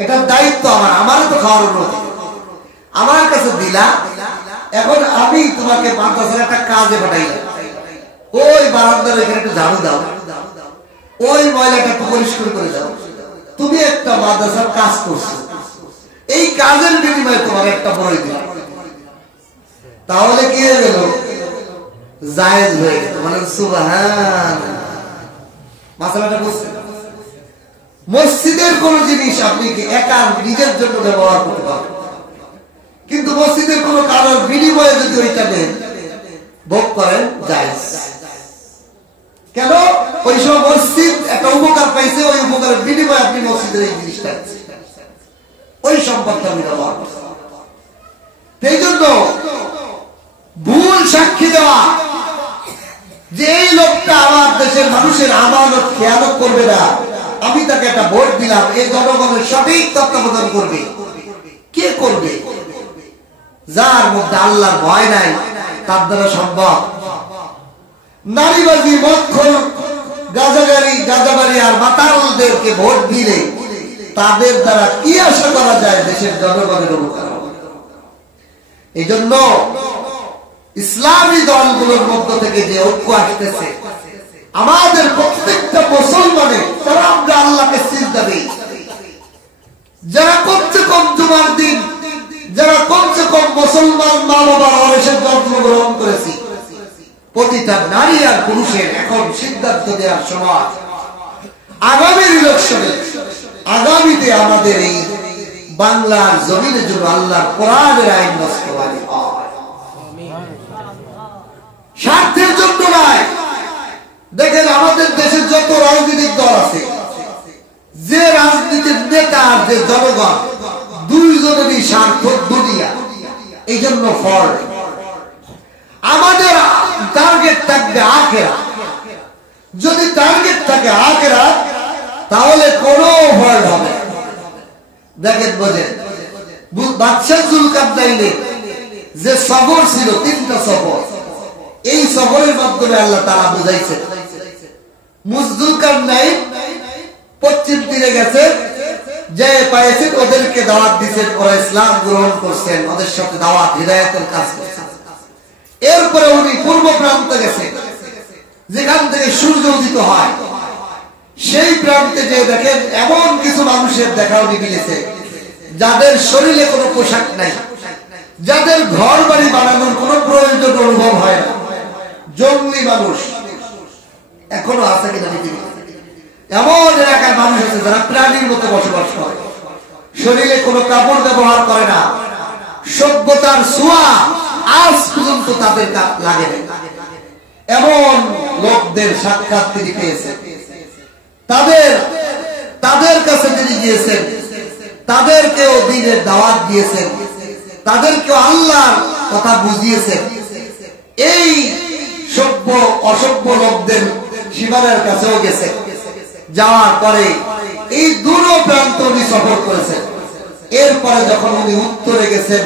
এটার দায়িত্ব আমার, আমারও তো খাওয়ার অনুমতি, আমার কাছে দিলা। এখন আমি তোমাকে মাদ্রাসার একটা কাজে পাঠাইলাম, ওই বারান্দার এখানে একটু ঝাড়ু দাও, ওই ময়লাটা একটু পরিষ্কার করে দাও। তুমি একটা মাদ্রাসার কাজ করছো, এই কাজের বিনিময়ে তোমার একটা বই দিলাম, তাহলে কি হয়ে গেল? জায়েজ হয়ে গেল। মানে সুবহান, মাসালাটা বুঝছেন? মসজিদের কোন জিনিস আপনি কি একা নিজের জন্য ব্যবহার করতে পারবেন, কিন্তু মসজিদের কোন কারোর বিনিময়ে যদি ওইটা দেন, ভোগ করেন, জায়েজ। কেন? ওই সময় মসজিদ একটা উপকার পাইছে, ওই উপকারের বিনিময়ে আপনি মসজিদের এই জিনিসটা ওই সম্পদটা আমি ব্যবহার করছেন। সেই জন্য ভুল সাক্ষী দেওয়া যে এই লোকটা আমার দেশের মানুষের আমানত খেয়ানত করবে না, আমি তাকে একটা ভোট দিলাম, এই জনগণের সঠিক তত্ত্বাবধান করবে, কে করবে? যার মধ্যে আল্লাহর ভয় নাই, তার দ্বারা সম্ভব। নারীবাজি, মদখোর, গাঁজাবাড়ি আর মাতালদেরকে ভোট দিলে তাদের দ্বারা কি আশা করা যায় দেশের জনগণের উপকার হবে? এই জন্য ইসলামী দলগুলোর মধ্য থেকে যে ঐক্য আসতেছে, আমাদের প্রত্যেকটা মুসলমানের, তারা আমরা আল্লাহকে সিজদা দেই, যারা কমসে কম জুমার দিন, যারা কমসে কম মুসলমান মা বাবার অরেশের জন্মগ্রহণ করেছি, প্রতিটা নারী আর পুরুষের এখন সিদ্ধান্ত দেওয়ার সময়। আগামীর ইলেকশনে, আগামীতে আমাদের এই বাংলার জমিনের জন্য আল্লাহর কোরআনের আইন বাস্তবায়ন হয়, স্বার্থের জন্য নয়। দেখেন আমাদের দেশের যত রাজনৈতিক দল আছে, যে রাজনীতির নেতা আর যে জনগণ, দুইজনেরই স্বার্থ দুনিয়া। এই জন্য ফল আমাদের টার্গেট থাকবে আখিরাত। যদি টার্গেট থাকে আখিরাত, তাহলে কোনো ফল হবে। দেখেন বোঝেন, বাদশাহ জুলকারনাইনের যে সফর ছিল, 3টা সফর, এই সফরের মাধ্যমে আল্লাহ তাআলা বুঝাইছেন। জুলকারনাইন পশ্চিম তীরে গেছে, যে পাইছেন ওদেরকে দাওয়াত দিচ্ছেন, ওরা ইসলাম গ্রহণ করছেন, ওদের সাথে দাওয়াত হিদায়াতের কাজ করছেন। এরপরে উনি পূর্ব প্রান্তে গেছেন, যেখান থেকে সূর্য উদিত হয়, সেই প্রান্তে যে দেখেন এমন কিছু মানুষের দেখা উনি মিলেছে, যাদের শরীরে কোনো পোশাক নাই, যাদের ঘর বাড়ি বানানোর কোনো প্রয়োজন অনুভব হয় না, জঙ্গলি মানুষ এখনো আছে কিনা পৃথিবীতে। এমন এলাকায় মানুষ আছে যারা প্রাণীর মতো বসবাস করে, শরীরে কোনো কাপড় ব্যবহার করে না, সভ্যতার ছোঁয়া আজ পর্যন্ত তাদের লাগে না। এমন লোকদের সাক্ষাৎ তিনি পেয়েছেন, তাদের কাছে তিনি গিয়েছেন, তাদেরকেও দ্বীনের দাওয়াত দিয়েছেন, তাদেরকেও আল্লাহর কথা বুঝিয়েছেন। এই সভ্য অসভ্য লোকদের সীমানার কাছেও গেছে, যাওয়ার পরে এই দূর প্রান্ত উনি সফর করেছেন। এরপরে যখন উনি উত্তরে গেছেন,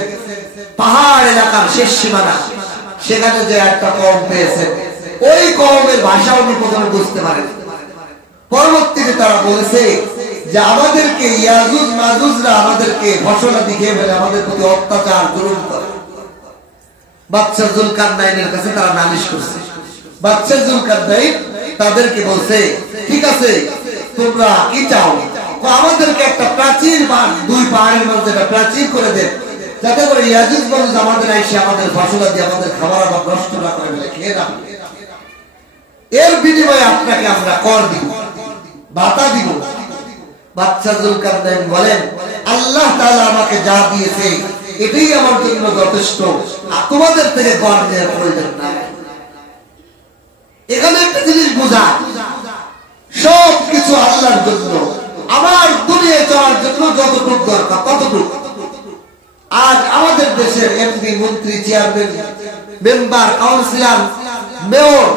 পাহাড় এলাকার শেষ সীমানা, সেখানে যে একটা কওম পেয়েছেন, ওই কওমের ভাষা উনি প্রথমে বুঝতে পারেন। পরবর্তীতে তারা বলেছে যে আমাদেরকে ইয়াজুজ মাজুজরা আমাদেরকে ফসলা দিকে ফেলে, আমাদের প্রতি অত্যাচার জুলুম করে। বাদশাহ জুলকারনাইনের কাছে তারা নালিশ করছে। বাদশাহ জুলকারনাইন তাদেরকে বলছে, ঠিক আছে তোমরা কি চাও? আমাদেরকে একটা প্রাচীর বা 2 পাহাড়ের মধ্যে একটা প্রাচীর করে দেন, যাতে করে ইয়াজুজ মাজুজ আমাদের এসে আমাদের ফসলা দিয়ে আমাদের খাবার বা নষ্ট না করে ফেলে, খেয়ে না। এর বিনিময়ে আপনাকে আমরা কর দিব, ভাতা দিব। বাদশাহ জুলকারনাইন বলেন, আল্লাহ তাআলা আমাকে যা দিয়েছে এটাই আমার জন্য যথেষ্ট, আর তোমাদের থেকে কর নেওয়ার প্রয়োজন নাই। এখানে একটা জিনিস বোঝা, সব কিছু আল্লাহর জন্য, আমার দুনিয়ায় চলার জন্য যতটুকু দরকার ততটুকু। আজ আমাদের দেশের এমপি, মন্ত্রী, চেয়ারম্যান, মেম্বার, কাউন্সিলর, মেয়র,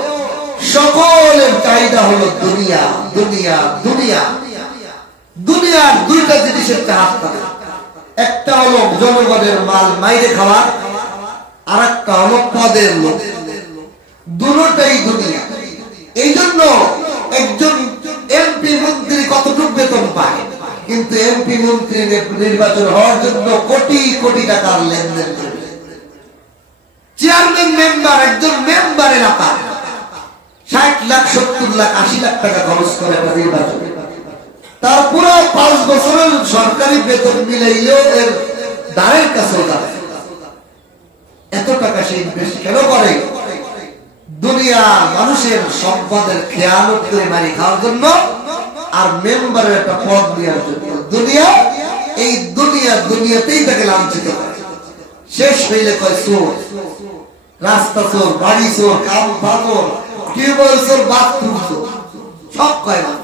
সকলের চাহিদা হলো দুনিয়া, দুনিয়া, দুনিয়া। দুনিয়ার 2টা জিনিসের চাহিদা থাকে, একটা হলো জনগণের মাল মাইরে খাওয়া, আর একটা হলো পদের লোক। দুটোটাই দুনিয়া। এই জন্য একজন এমপি মন্ত্রী কতটুকু বেতন পায়, কিন্তু এমপি মন্ত্রী নির্বাচন হওয়ার জন্য কোটি কোটি টাকার লেনদেন করে। চেয়ারম্যান, মেম্বার, একজন মেম্বার এলাকা 60 লাখ, 70 লাখ, 80 লাখ টাকা খরচ করে নির্বাচন। তার পুরো 5 বছরের সরকারি বেতন মিলাইলেও এর দাঁড়ের কাছেও দাঁড়ায়। এত টাকা সে ইনভেস্ট কেন করে? দুনিয়া মানুষের সম্পদের খেয়ালত করে মারি খাওয়ার জন্য আর মেম্বারের একটা পদ দেওয়ার জন্য। এই দুনিয়াতেই তাকে লাঞ্ছিত করে। শেষ হইলে কয় চোর, রাস্তা চোর, বাড়ি চোর, কাম চোর, টিউবওয়েল চোর, বাথরুম চোর, সব কয় মানুষ।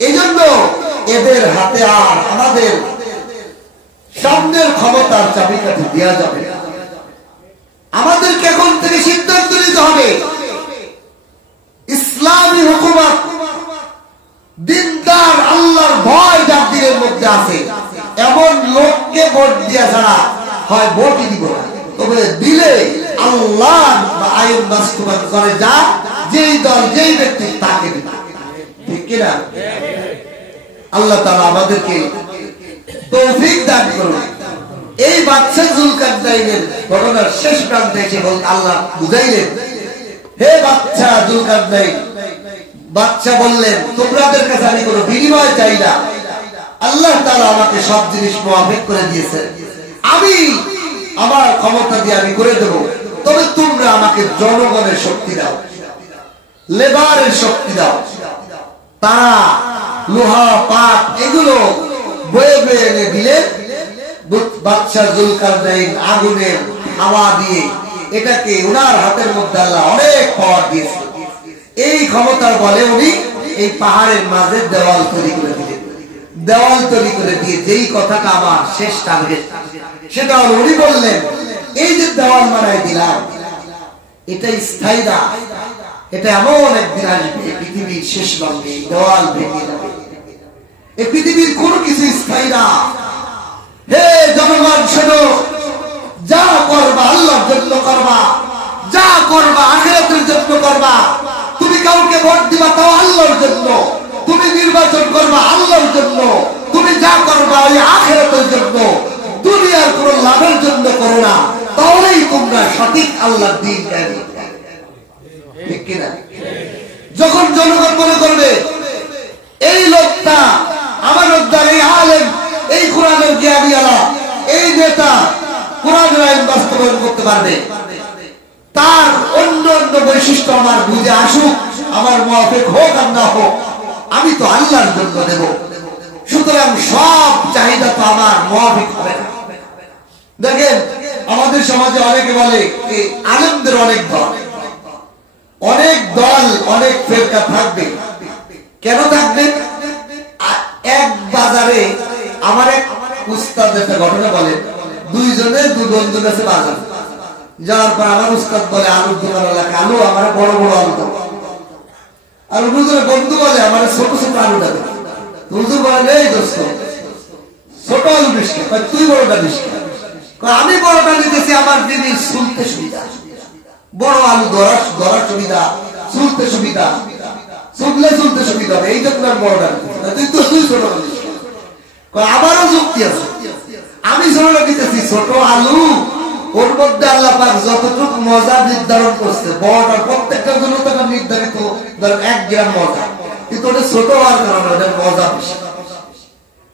এই জন্য এদের হাতে আর আমাদের সামনের ক্ষমতার চাবিকাঠি দেওয়া যাবে না। আমাদেরকে এখন থেকে সিদ্ধান্ত নিতে হবে ইসলামী হুকুমত, দিনদার আল্লাহর ভয় যার দিনের মধ্যে আছে এমন লোককে ভোট দিয়া ছাড়া হয় ভোটই দিব না, তবে দিলে আল্লাহ আইন বাস্তবায়ন করে যা যেই দল যেই ব্যক্তি তাকে দিবে। ঠিক কিনা? আল্লাহ তাআলা আমাদেরকে তৌফিক দান করুন। এই বাদশা যুলকারনাইনের ঘটনার শেষ প্রান্তে এসে আল্লাহ বুঝাইলেন, হে বাদশা যুলকারনাইন, বাদশা বললেন তোমাদের কাছে আমি কোনো বিনিময় চাই না, আল্লাহ তাআলা আমাকে সব জিনিস মুআফিক করে দিয়েছেন, আমি আমার ক্ষমতা দিয়ে আমি করে দেব, তবে তোমরা আমাকে জনগণের শক্তি দাও, লেবারের শক্তি দাও। তারা লোহা পাট এগুলো বয়ে বয়ে এনে দিলে বাদশা যুলকারনাইন আগুনের হাওয়া দিয়ে এটাকে ওনার হাতের মধ্যে আল্লাহ অনেক পাওয়ার দিয়েছে। এই ক্ষমতার বলে উনি এই পাহাড়ের মাঝে দেওয়াল তৈরি করে দিলেন। দেওয়াল তৈরি করে দিয়ে যেই কথাটা আমার শেষ টার্গেট, সেটা উনি বললেন এই যে দেওয়াল বানাই দিলাম এটা স্থায়ী না, এটা এমন একদিন আসবে পৃথিবীর শেষ লগ্নে দেওয়াল ভেঙে যাবে। এই পৃথিবীর কোনো কিছু স্থায়ী না। হে জনগণ শোনো, যা করবা আল্লাহর জন্য করবা, যা করবা আখিরাতের জন্য করবা। তুমি কাউকে ভোট দিবা তাও আল্লাহর জন্য, তুমি নির্বাচন করবা আল্লাহর জন্য, তুমি যা করবা ওই আখিরাতের জন্য, দুনিয়ার কোনো লাভের জন্য করো না, তাহলেই তোমরা সঠিক আল্লাহর দ্বীন কায়েম করবে। ঠিক কিনা? যখন জনগণ মনে করবে এই লোকটা আমার উদ্ধার, এই আলেম, এই কোরআনের জ্ঞানী আলা, এই নেতা কোরআনের আইন বাস্তবায়ন করতে পারবে, তার অন্য অন্য বৈশিষ্ট্য আমার বুঝে আসুক, আমার মুআফিক হোক আর না হোক, আমি তো আল্লাহর জন্য দেব, সুতরাং সব চাহিদা তো আমার মুআফিক হবে না। দেখেন আমাদের সমাজে অনেকে বলে এই আলেমদের অনেক দল, অনেক দল, অনেক ফেরকা থাকবে। কেন থাকবে? এক বাজারে আমার এক উস্তাদ একটা ঘটনা বলে, দুইজনে দুই বন্ধু কাছে বাজার যাওয়ার পর আমার উস্তাদ বলে আলুর দোকান এলাকা আলু, আমার বড় বড় আলু দাও। আর দুজনে বন্ধু বলে আমার ছোট ছোট আলু দেবে। হুজুর বলেন এই দোস্ত ছোট আলু বেশি, তুই বড়টা বেশি। আমি বড়টা নিতেছি আমার বিবি শুনতে সুবিধা, বড় আলু ধরার সুবিধা, শুনতে সুবিধা, শুনতে সুবিধা হবে, এই জন্য বড়টা তুই তো তুই ছোট আলু। আমারও যুক্তি আছে, আমি ছোটটা নিতেছি, ছোট আলু ওর মধ্যে আল্লাহ পাক যতটুকু মজা নির্ধারণ করছে, বড়টার প্রত্যেকটার জন্য তারা নির্ধারিত 1 গ্রাম মজা, কিন্তু ওটা ছোট হওয়ার কারণে ওটার মজা বেশি,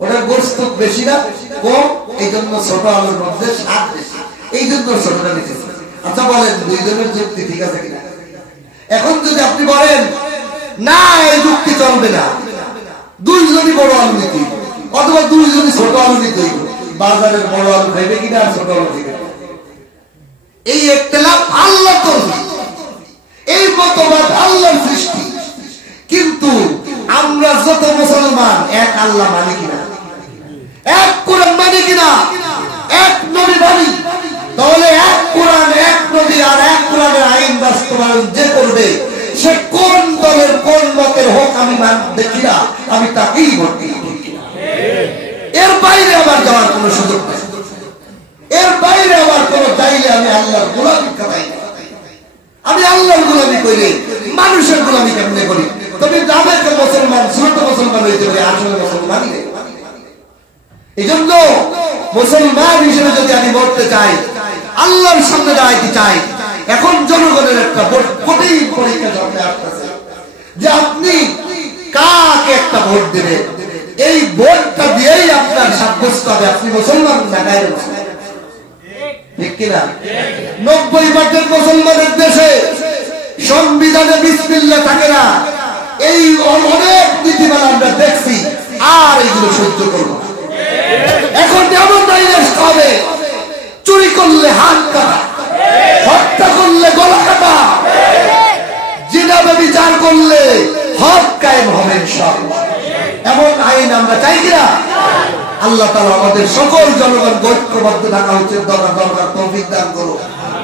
ওটার গোস্ত বেশি না কম, এই জন্য ছোট আলুর মধ্যে স্বাদ বেশি, এই জন্য ছোটটা নিতেছে। আচ্ছা বলেন দুইজনের যুক্তি ঠিক আছে কিনা? এখন যদি আপনি বলেন না এই যুক্তি চলবে না, দুইজনই বড় আলু নিতে অথবা দুইজনই ছোট আলু নিতে, বাজারের বড় আলু খাইবে কিনা আর ছোট আলু খাইবে, এই ইখতিলাফ আল্লাহর তৌফিক, এই মতবাদ আল্লাহর সৃষ্টি। কিন্তু আমরা যত মুসলমান এক আল্লাহ মানি কিনা, এক কোরআন মানি কিনা, এক নবী মানি, তাহলে এক কোরআন, এক নবী আর এক কোরআনের আইন বাস্তবায়ন যে করবে সে কোন দলের কোন মতের হোক আমি মানতে কিনা, আমি তাকেই ভোট দিব। এর বাইরে আমার যাওয়ার কোনো সুযোগ নেই, এর বাইরে আমার কোনো চাইলে আমি আল্লাহর গোলামি কাটাই, আমি আল্লাহর গোলামি করি, মানুষের গোলামি কেমনে করি? তবে নামের মুসলমান, ছোট মুসলমান হইতে পারে, আসলে মুসলমান। এই জন্য মুসলমান হিসেবে যদি আমি বলতে চাই, আল্লাহর সামনে দাঁড়াইতে চাই, এখন জনগণের একটা কঠিন পরীক্ষা সামনে আসতেছে যে আপনি কাকে একটা ভোট দেবে, এই ভোটটা দিয়েই আপনার সাব্যস্ত হবে আপনি মুসলমান না গায়ের মুসলমান। ঠিক কিনা? 90% মুসলমানের দেশে সংবিধানে বিসমিল্লাহ থাকে না। এই অনেক নীতিমালা আমরা দেখছি, আর এগুলো সহ্য করব না। এখন এমন আইন আসতে হবে, চুরি করলে হাত কাটা, হত্যা করলে গলা কাটা, জিনা ব্যভিচার করলে হক কায়েম হবে ইনশাআল্লাহ। এমন আইন আমরা চাই কিনা? আল্লাহ তাআলা আমাদের সকল জনগণ ঐক্যবদ্ধ থাকা উচিত। দরকার তৌফিক দান করো।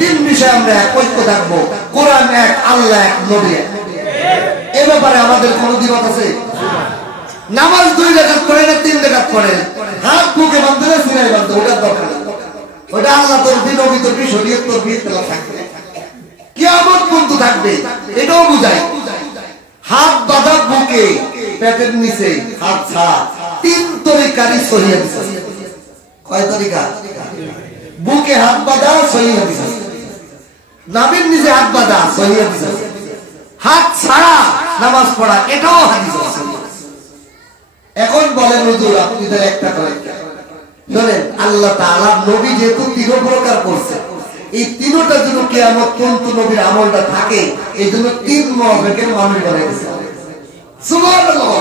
তিন বিষয়ে আমরা ঐক্য থাকবো, কোরআন এক, আল্লাহ এক, নবী এক। এ ব্যাপারে আমাদের কোনো দ্বিমত আছে? নামাজ 2 রাকাত পড়ে না 3 রাকাত পড়ে, হাত বুকে বাঁধতে না সিনায় বাঁধতে, ওটার দরকার নেই। ওটা আল্লাহ তরফি, নবী তরফি, শরীয়ত তরফি ইত্তেলা থাকবে, কিয়ামত পর্যন্ত থাকবে। এটাও বুঝাই। হাত বাঁধা বুকে, পেটের নিচে হাত ছাড়া, 3 তরিকারই সহিহ হাদিস আছে। কয় তরিকা? বুকে হাত বাঁধা সহিহ হাদিস আছে, নাভির নিচে হাত বাঁধা সহিহ হাদিস আছে, হাত ছাড়া নামাজ পড়া এটাও হাদিস আছে। এখন বলেন হুজুর আপনি তো একটা করেন, শুনেন আল্লাহ তাআলা নবী যেহেতু 3 প্রকার করছে, এই 3টা জন্য কিয়ামত পর্যন্ত নবীর আমলটা থাকে, এই জন্য 3 মুনাফিকের মানুষ বানাইছে। সুবহানাল্লাহ।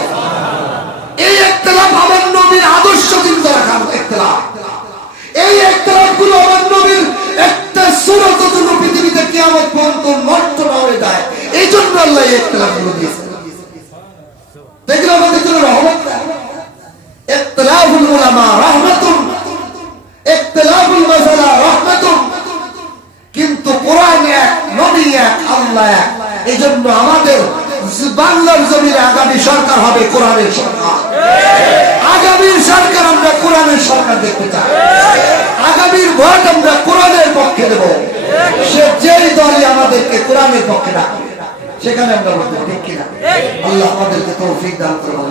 এই ইখতিলাফ আমার নবীর আদর্শ চিন্তা রাখার ইখতিলাফ। এই ইখতিলাফগুলো আমার নবীর একটা সূরত জন্য পৃথিবীতে কিয়ামত পর্যন্ত নষ্ট না হয়ে যায়, এই জন্য আল্লাহ এই ইখতিলাফগুলো দিয়েছে। দেখলে আমাদের জন্য রহমত। ইখতিলাফুল উলামা রাহমাতুন, ইখতিলাফুল মাসালা রাহমাতুন। কিন্তু কোরআন এক, নবী এক, আল্লাহ এক। এই জন্য আমাদের বাংলার জমিনে আগামী সরকার হবে কোরআনের সরকার। আগামীর সরকার আমরা কোরআনের সরকার দেখতে চাই। আগামীর ভোট আমরা কোরআনের পক্ষে দেব। সে যেই দলই আমাদেরকে কোরআনের পক্ষে রাখবে সেখানে আমরা বলতে, ঠিক কিনা? আল্লাহ আমাদেরকে তৌফিক দান করুন।